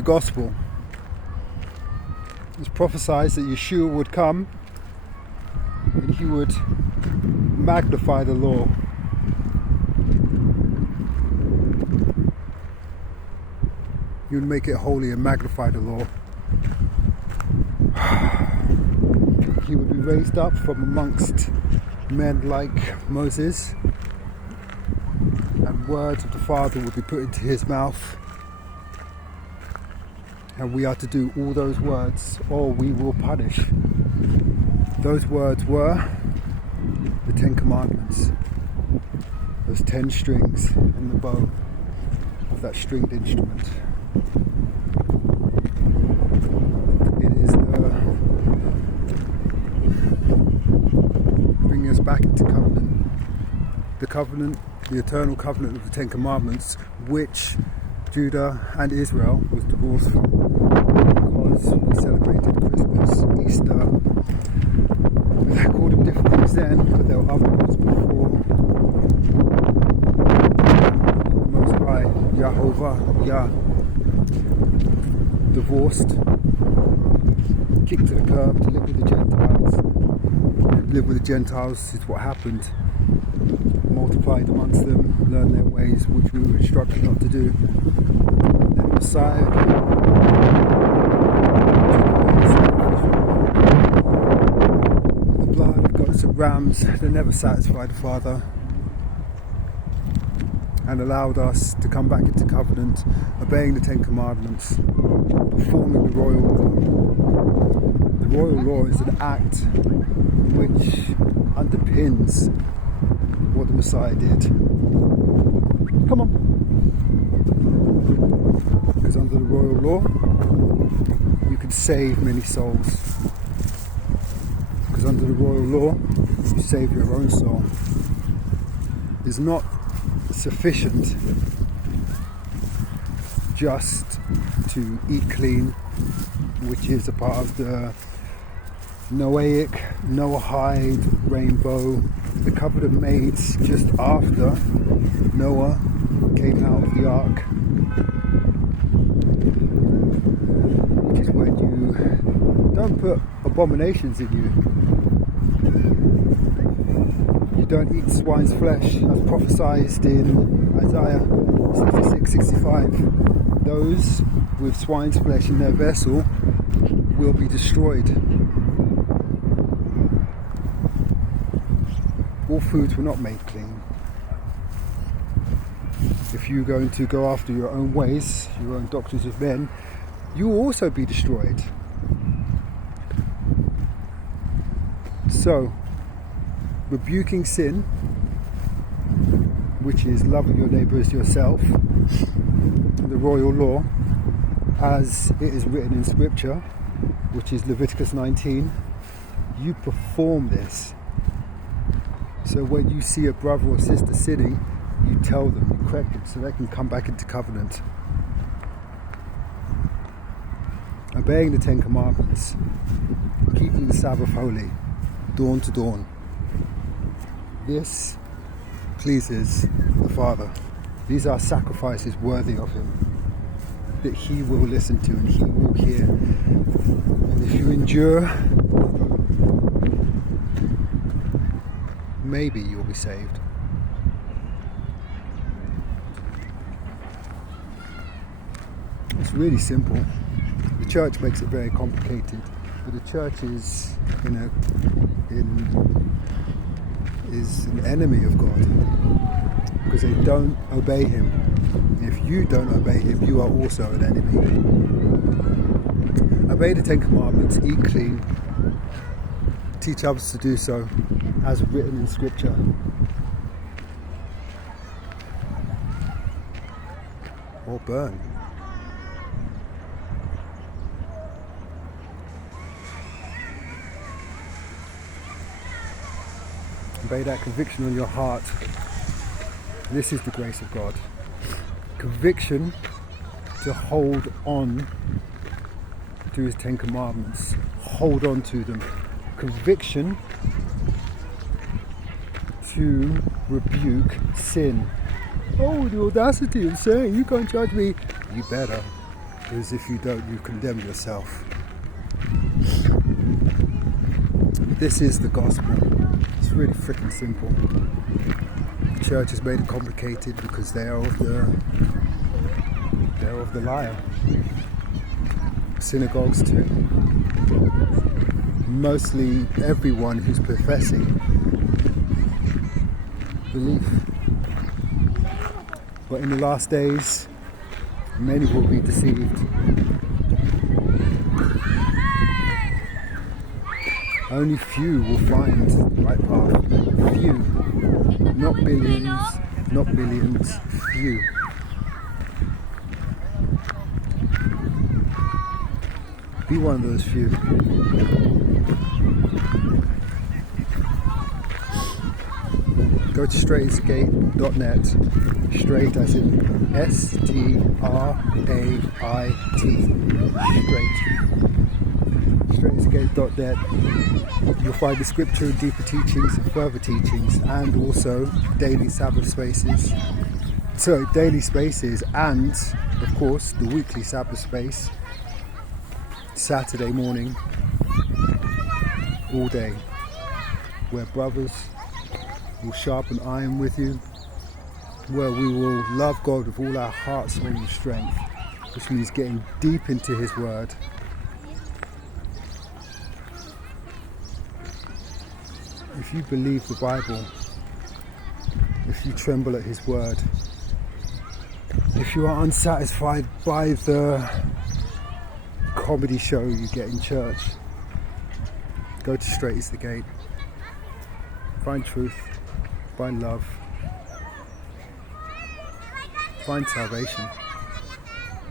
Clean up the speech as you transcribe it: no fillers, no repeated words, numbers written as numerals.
the gospel. It's prophesied that Yeshua would come and he would magnify the law. He would make it holy and magnify the law. He would be raised up from amongst men like Moses, and words of the Father would be put into his mouth, and we are to do all those words or we will punish. Those words were the 10 Commandments, those 10 strings in the bow of that stringed instrument. It is bringing us back into covenant, the eternal covenant of the 10 Commandments, which Judah and Israel was divorced from, because we celebrated Christmas, Easter. They called them different things then, but there were other ones before. The Most High, Yahovah, Yah, divorced, kicked to the curb to live with the Gentiles. Live with the Gentiles is what happened. Multiplied amongst them, learn their ways, which we were instructed not to do. Then the Messiah the blood, goats and rams, they never satisfied the Father, and allowed us to come back into covenant, obeying the 10 Commandments, performing the royal law. The royal law is an act which underpins what the Messiah did. Come on. Because under the royal law, you can save many souls. Because under the royal law, you save your own soul. It's not sufficient just to eat clean, which is a part of the Noahic, Noahide rainbow, the covenant made just after Noah came out of the ark, which is when you don't put abominations in you. You don't eat swine's flesh, as prophesied in Isaiah 66-65. Those with swine's flesh in their vessel will be destroyed. All foods were not made clean. If you're going to go after your own ways, your own doctrines of men, you will also be destroyed. So, rebuking sin, which is loving your neighbour as yourself, the royal law, as it is written in Scripture, which is Leviticus 19, you perform this. So when you see a brother or sister sinning, you tell them, you correct them, so they can come back into covenant. Obeying the 10 Commandments, keeping the Sabbath holy, dawn to dawn. This pleases the Father. These are sacrifices worthy of Him, that He will listen to and He will hear. And if you endure, maybe you'll be saved. It's really simple. The church makes it very complicated, but the church is is an enemy of God, because they don't obey Him. If you don't obey Him, you are also an enemy. Obey the 10 Commandments, eat clean, teach others to do so, as written in Scripture. Or burn. Obey that conviction on your heart. This is the grace of God. Conviction to hold on to His 10 Commandments. Hold on to them. Conviction to rebuke sin. Oh, the audacity of saying, you can't judge me. You better. because if you don't, you condemn yourself. This is the gospel. It's really freaking simple. The church has made it complicated because they are of the liar. Synagogues too. Mostly everyone who's professing belief. But in the last days, many will be deceived. Only few will find the right path. Few. Not billions, not billions, few. Be one of those few. Go to straightisgate.net. Straight as in S-T-R-A-I-T. Straight. Straightisgate.net. You'll find the scripture, deeper teachings, further teachings, and also daily Sabbath spaces. So daily spaces, and of course the weekly Sabbath space, Saturday morning, all day, where brothers will sharpen iron with you, where we will love God with all our heart, soul and strength, which means getting deep into His Word. If you believe the Bible, if you tremble at His Word, if you are unsatisfied by the comedy show you get in church, go to Straight is the Gate. Find truth, find love, find salvation.